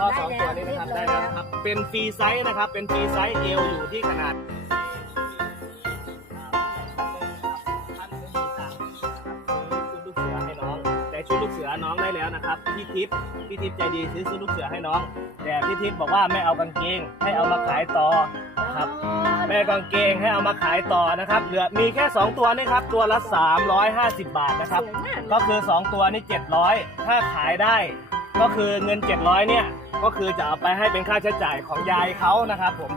สองตัวนี้นะครับได้แล้วนะครับ เป็นฟรีไซส์นะครับ เป็นฟรีไซส์เอวอยู่ที่ขนาดชุดลูกเสือให้น้อง แต่ชุดลูกเสือน้องได้แล้วนะครับ พี่ทิพย์พี่ทิพย์ใจดีซื้อชุดลูกเสือให้น้อง แต่พี่ทิพย์บอกว่าไม่เอากางเกง ให้เอามาขายต่อครับแม่กางเกงให้เอามาขายต่อนะครับ เหลือมีแค่ 2 ตัวนี่ครับ ตัวละ 350 บาทนะครับสวยมากก็คือ 2 ตัวนี่700 ถ้าขายได้ ก็คือเงิน 700 เนี่ย ก็คือจะเอาไปให้เป็นค่าใช้จ่ายของยายเขานะครับ ผม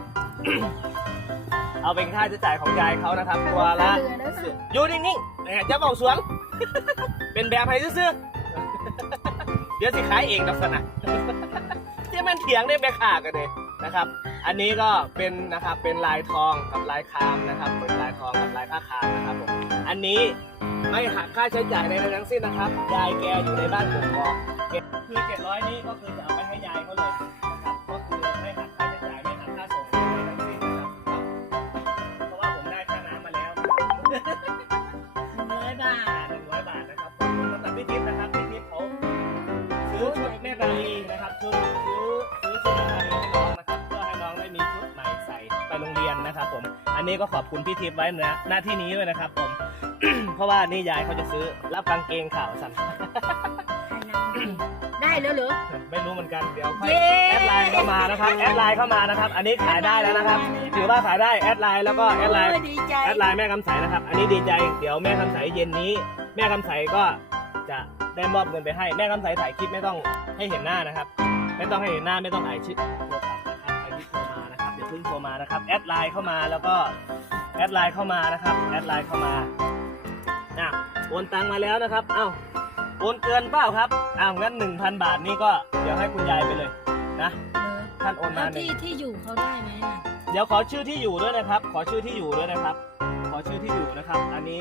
เอาเป็นค่าใช้จ่ายของยายเขานะครับตัวละอยู่นิ่งๆนะฮะจะบอกสวน เป็นแบบให้ซื้อๆเดี๋ยวสิขายเองดอกสนะที่มันเถียงได้แม่ขากันเลยนะครับ อันนี้ก็เป็นนะครับเป็นลายทองกับลายคามนะครับเป็นลายทองกับลายผ้าคามนะครับผมอันนี้ ไม่หักค่าใช้จ่ายใดๆทั้งสิ้นนะครับ ยายแกอยู่ในบ้านผมบอเก็บคือ700นี้ก็คือจะเอาไปให้ยายเขาเลยนะครับ ก็คือไม่หักค่าใช้จ่ายไม่หักค่าส่งใดๆทั้งสิ้นนะครับ เพราะว่าผมได้ค่าน้ำมาแล้วหนึ่งร้อยบาทหนึ่งร้อยบาทนะครับผมสำหรับพี่ทิพย์นะครับพี่ทิพย์เขาซื้อชุดแม่ตาลีนะครับชุดซื้อซื้อชุดแม่ตาลีให้น้องนะครับเพื่อให้น้องได้มีชุดใหม่ใส่ไปโรงเรียนนะครับผม อันนี้ก็ขอบคุณพี่ทิพย์ไว้นะหน้าที่นี้ด้วยนะครับผม เพราะว่านี่ยายเขาจะซื้อรับกางเกงขาวสัน ได้แล้วเหรอ ไม่รู้เหมือนกันเดี๋ยวค่อยเย้ แอดไลน์เข้ามานะครับแอดไลน์เข้ามานะครับ อันนี้ขายได้แล้วนะครับ ถือว่าขายได้แอดไลน์แล้วก็แอดไลน์โยดีใจแอดไลน์แม่คำใสนะครับ อันนี้ดีใจเดี๋ยวแม่คำใสเย็นนี้ แม่คำใสก็จะได้มอบเงินไปให้แม่คำใสถ่ายคลิปไม่ต้องให้เห็นหน้านะครับ ไม่ต้องให้เห็นหน้าไม่ต้องอ่านชื่อโทรศัพท์นะครับใครที่โทรมานะครับอย่าเพิ่งโทรมานะครับแอดไลน์เข้ามาแล้วก็แอดไลน์เข้ามานะครับแอดไลน์เข้ามา อะโอนตังมาแล้วนะครับเอ้าโอนเกินเปล่าครับอ้าวงั้น1,000บาทนี่ก็เดี๋ยวให้คุณยายไปเลยนะ ท่านโอนมาแล้วหนึ่ที่งที่อยู่เขาได้ไหมอะเดี๋ยวขอชื่อที่อยู่ด้วยนะครับ ขอชื่อที่อยู่ด้วยนะครับ ขอชื่อที่อยู่นะครับ อันนี้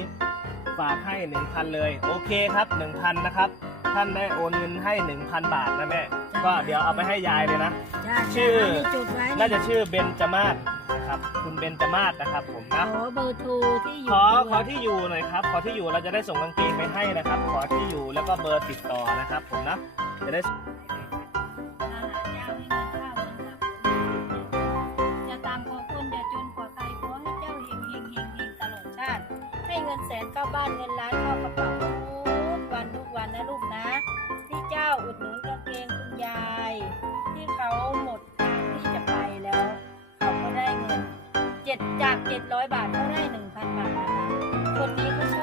ฝากให้1,000เลย โอเคครับ1,000นะครับ ท่านได้โอนเงินให้ 1,000 บาทนะแม่ ก็เดี๋ยวเอาไปให้ยายเลยนะ จ้าชื่อ จ้านี่จดไว้น่าจะชื่อเบนจมาศนะครับ คุณเบนจมาศนะครับผมขนะอเบอร์โทรที่อยู่ขอด้วยขอที่อยู่หน่อยครับ ขอที่อยู่เราจะได้ส่งกางเกงไปให้นะครับ ขอที่อยู่แล้วก็เบอร์ติดต่อนะครับผมนะ จะได้อาหารเจ้าให้เงินข้าวเงินข้าวจะตามขอคนอย่าจนกว่าใครขอให้เจ้าเฮงเฮงเฮงเฮงตลอดชาติ ให้เงินแสนเข้าบ้านเงินล้านเข้ากระเป๋า เจ็ดจากเจ็ดร้อยบาทเขาได้หนึ่งพันบาทนะคะคนนี้เขาช